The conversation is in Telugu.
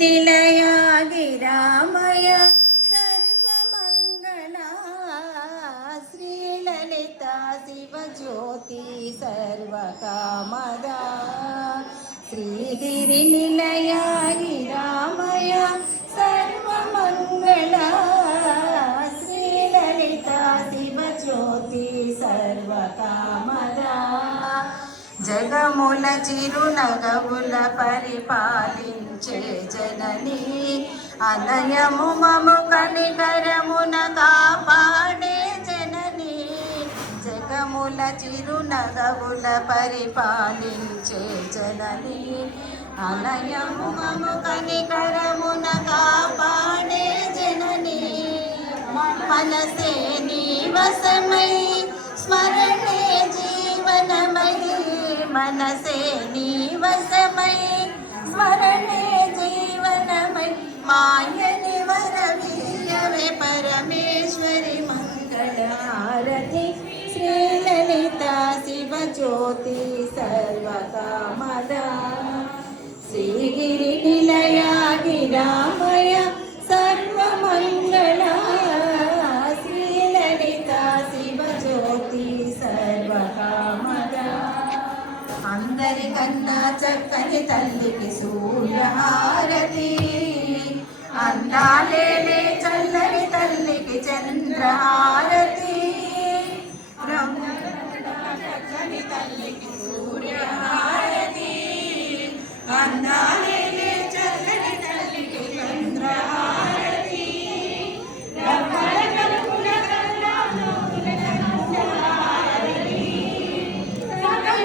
निलया गिरामय सर्वमङ्गला श्रीललिता शिवज्योति सर्वकामदा श्रीगिरिनिलया गिरामय सर्वमङ्गला श्रीललिता शिवज्योति सर्वकामदा జగముల చిరునగవుల పరిపాలించే జనని అనయము మము కనికరమున కాపాడే జనని జగముల చిరునగవుల పరిపాలించే జనని అనయము మము కనికరమున కాపాడే జనని మనసే నీవసమై స్మరణే జీవనమై मनसे नीवसमय स्मरणे जीवनमय मायनि वरवीयवे परमेश्वरि मंगलहारति श्रीललिता शिवज्योति सर्वकामदा श्रीगिरिनिलया गिरामय